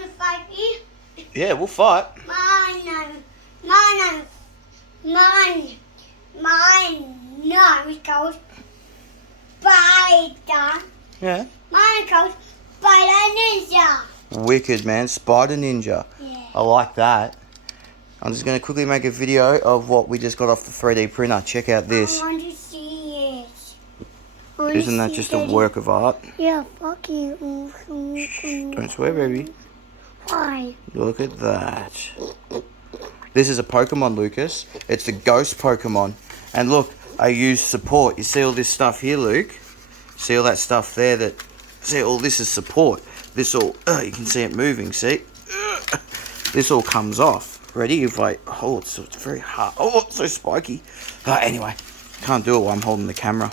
want to fight me? Yeah, we'll fight. Mine, goes Spider. Yeah. Mine goes Spider Ninja. Wicked, man. Spider Ninja. Yeah. I like that. I'm just going to quickly make a video of what we just got off the 3D printer. Check out this. I want to see it. Isn't that just a work of art? Yeah, fuck you. Don't swear, baby. Why? Look at that. This is a Pokemon, Lucas. It's the Ghost Pokemon. And look, I use support. You see all this stuff here, Luke? See all that stuff there? See, all this is support. This all, you can see it moving, see? This all comes off. Ready? If I, it's very hard. Oh, it's so spiky. Anyway, can't do it while I'm holding the camera.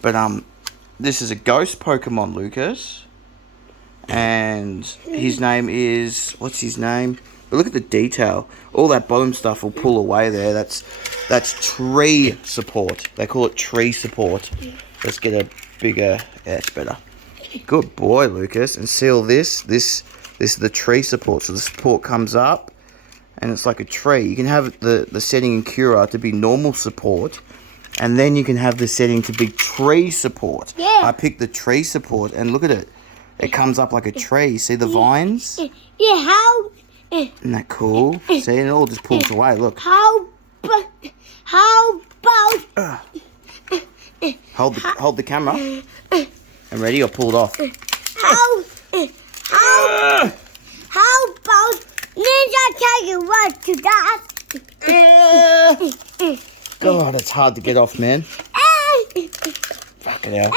But, this is a Ghost Pokemon, Lucas. And his name is, what's his name? But look at the detail. All that bottom stuff will pull away there. That's tree support. They call it tree support. Let's get a bigger, yeah, it's better. Good boy, Lucas. And see all this? This is the tree support. So the support comes up and it's like a tree. You can have the setting in Cura to be normal support. And then you can have the setting to be tree support. Yeah. I picked the tree support and look at it. It comes up like a tree. See the vines? Yeah, how? Isn't that cool? See, it all just pulls away. Look. How about? Hold the camera. And ready? I'll pull it off. How about Ninja tell you what to do? God, it's hard to get off, man. Fuck it out.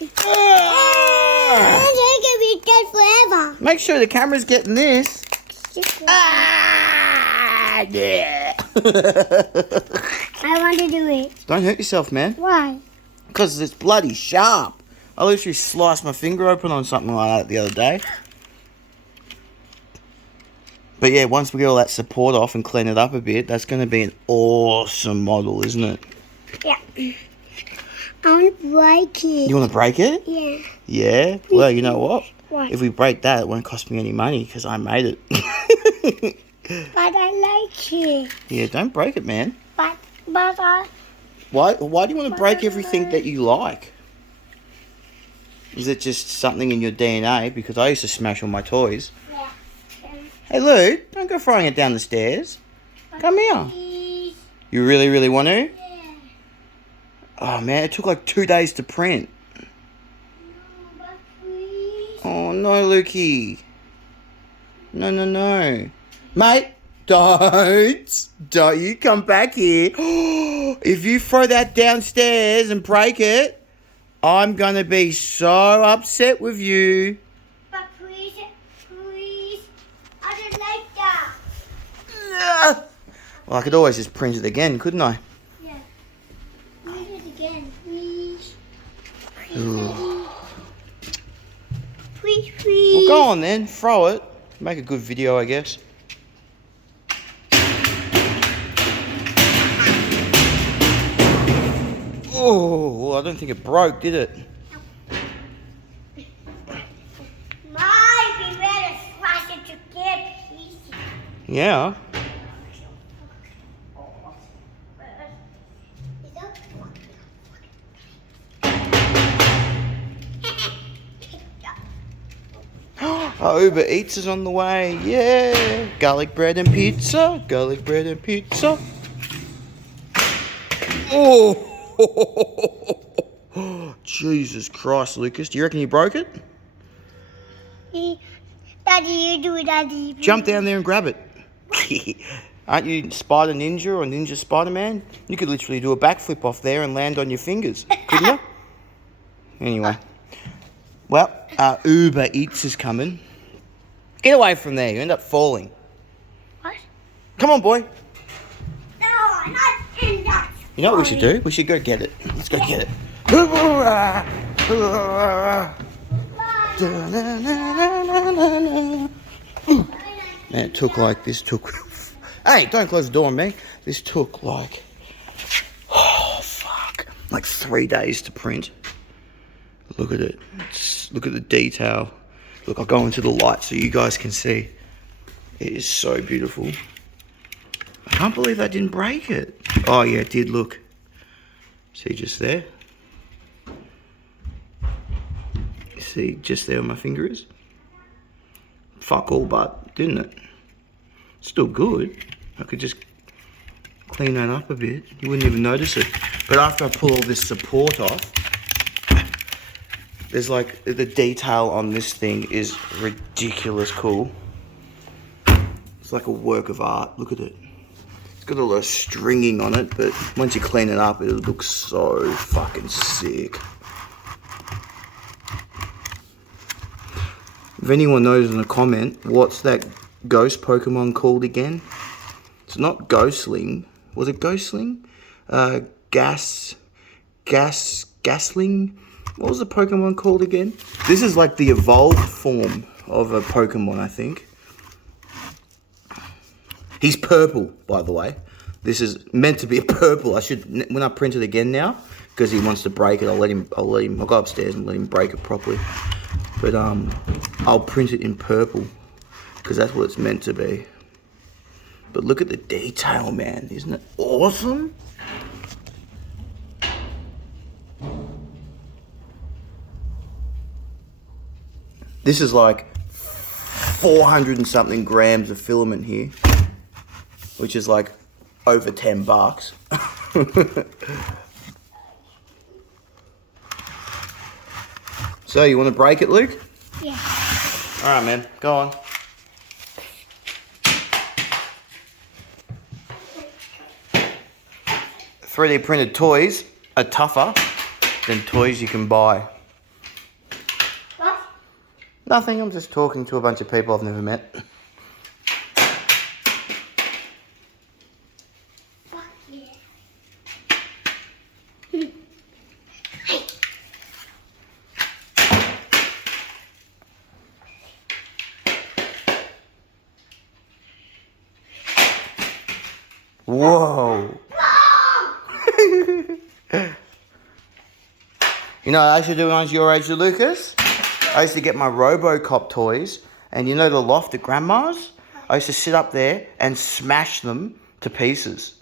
And they can be dead forever. Make sure the camera's getting this. Yeah. I want to do it. Don't hurt yourself, man. Why? Because it's bloody sharp. I literally sliced my finger open on something like that the other day. But yeah, once we get all that support off and clean it up a bit, that's going to be an awesome model, isn't it? Yeah. I want to break it. You want to break it? Yeah. Yeah? Well, you know what? What? If we break that, it won't cost me any money because I made it. But I like it. Yeah, don't break it, man. But I... Why do you want to break everything that you like? Is it just something in your DNA? Because I used to smash all my toys. Yeah. Hey, Lou, don't go throwing it down the stairs. Come here. Please. You really, really want to? Yeah. Oh, man, it took like 2 days to print. No, but please. Oh, no, Lukey. No. Mate, don't you come back here. If you throw that downstairs and break it, I'm going to be so upset with you. But please. I don't like that. Well, I could always just print it again, couldn't I? Yeah. Read it again, please. Ooh. Please. Well, go on then, throw it. Make a good video, I guess. Oh, well, I don't think it broke, did it? Might be better smash it to get pieces. Yeah. Oh, Uber Eats is on the way. Yeah. Garlic bread and pizza. Garlic bread and pizza. Oh. Jesus Christ, Lucas. Do you reckon you broke it? Daddy, you do it, Daddy. Jump down there and grab it. Aren't you Spider Ninja or Ninja Spider-Man? You could literally do a backflip off there and land on your fingers, couldn't you? Anyway. Well, Uber Eats is coming. Get away from there. You end up falling. What? Come on, boy. No, I'm not in that. You know what we should do? We should go get it. Let's go get it. Man, it took like, hey, don't close the door on me. This took like, like 3 days to print. Look at it. Look at the detail. Look, I'll go into the light so you guys can see. It is so beautiful. I can't believe I didn't break it. Oh yeah, it did, look. See just there? See just there where my finger is? Fuck all but, didn't it? Still good. I could just clean that up a bit. You wouldn't even notice it. But after I pull all this support off, there's like, the detail on this thing is ridiculous cool. It's like a work of art. Look at it. It's got a lot of stringing on it, but once you clean it up, it looks so fucking sick. If anyone knows in a comment, what's that ghost Pokemon called again? It's not Ghostling. Was it Ghostling? Gasling? What was the Pokemon called again? This is like the evolved form of a Pokemon, I think. He's purple, by the way. This is meant to be a purple. I should, when I print it again now, because he wants to break it, I'll go upstairs and let him break it properly. But I'll print it in purple, because that's what it's meant to be. But look at the detail, man. Isn't it awesome? This is like 400 and something grams of filament here, which is like over $10. So you want to break it, Luke? Yeah. All right, man. Go on. .3D printed toys are tougher than toys you can buy. What? Nothing. I'm just talking to a bunch of people I've never met. Fuck yeah. Whoa. You know, I used to do when I was your age, Lucas. I used to get my RoboCop toys, and you know the loft at Grandma's? I used to sit up there and smash them to pieces.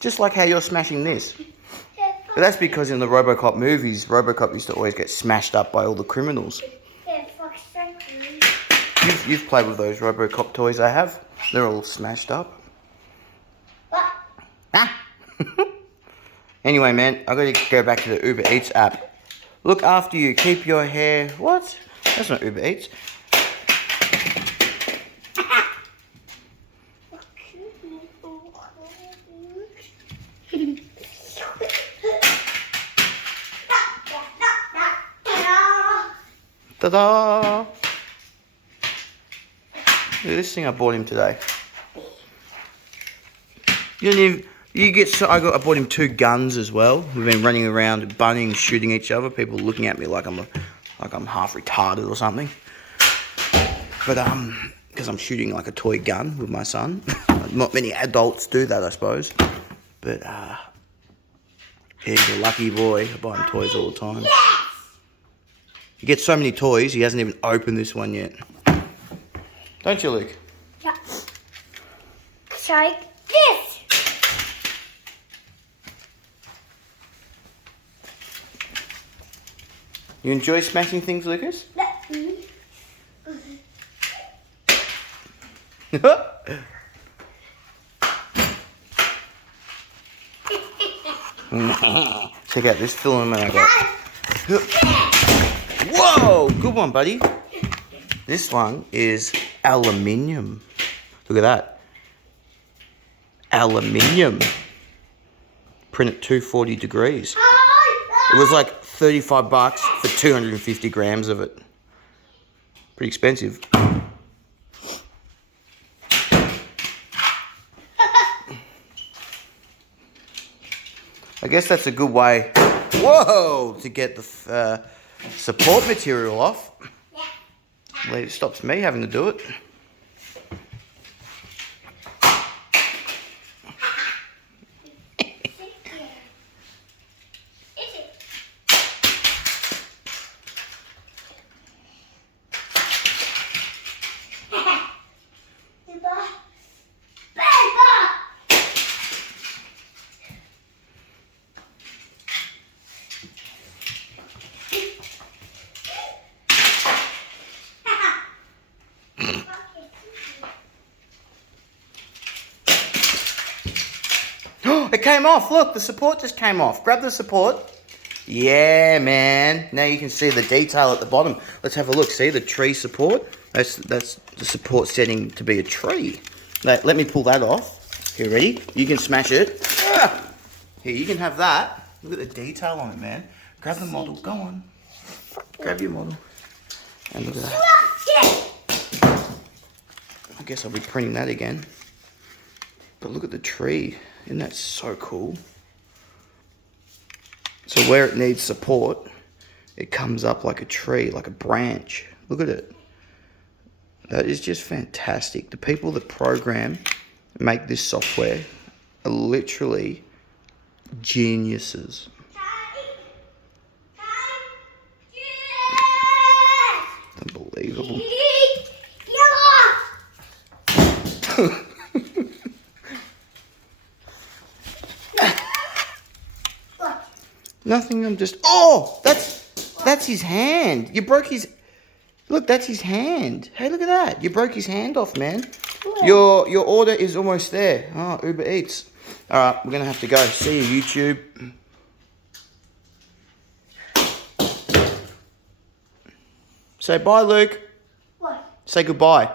Just like how you're smashing this. But that's because in the RoboCop movies, RoboCop used to always get smashed up by all the criminals. Yeah, fuck century. You've played with those RoboCop toys I have. They're all smashed up. What? Ah! Anyway, man, I gotta go back to the Uber Eats app. Look after you. Keep your hair. What? That's not Uber Eats. Ta-da! Look at this thing I bought him today. I bought him 2 guns as well. We've been running around bunning, shooting each other. People looking at me like I'm half retarded or something. But because I'm shooting like a toy gun with my son. Not many adults do that, I suppose. But he's a lucky boy. I buy him toys all the time. He gets so many toys, he hasn't even opened this one yet. Don't you, Luke? Yeah. Try this. You enjoy smashing things, Lucas? Check out this filament I got. Whoa! Good one, buddy. This one is aluminium. Look at that. Aluminium. Print at 240 degrees. It was like $35 for 250 grams of it. Pretty expensive. I guess that's a good way, whoa, to get the support material off. Well, it stops me having to do it. It came off. Look, the support just came off. Grab the support. Yeah, man. Now you can see the detail at the bottom. Let's have a look. See the tree support? That's the support setting to be a tree. Let me pull that off. Here, ready? You can smash it. Ah! Here, you can have that. Look at the detail on it, man. Grab the model. Go on. Grab your model. And look at that. I guess I'll be printing that again. But look at the tree. Isn't that so cool? So where it needs support, it comes up like a tree, like a branch. Look at it. That is just fantastic. The people that program, make this software are literally geniuses. Unbelievable. Nothing, I'm just... Oh! That's his hand. You broke his... Look, that's his hand. Hey, look at that. You broke his hand off, man. Your order is almost there. Oh, Uber Eats. All right, we're going to have to go. See you, YouTube. Say bye, Luke. What? Say goodbye.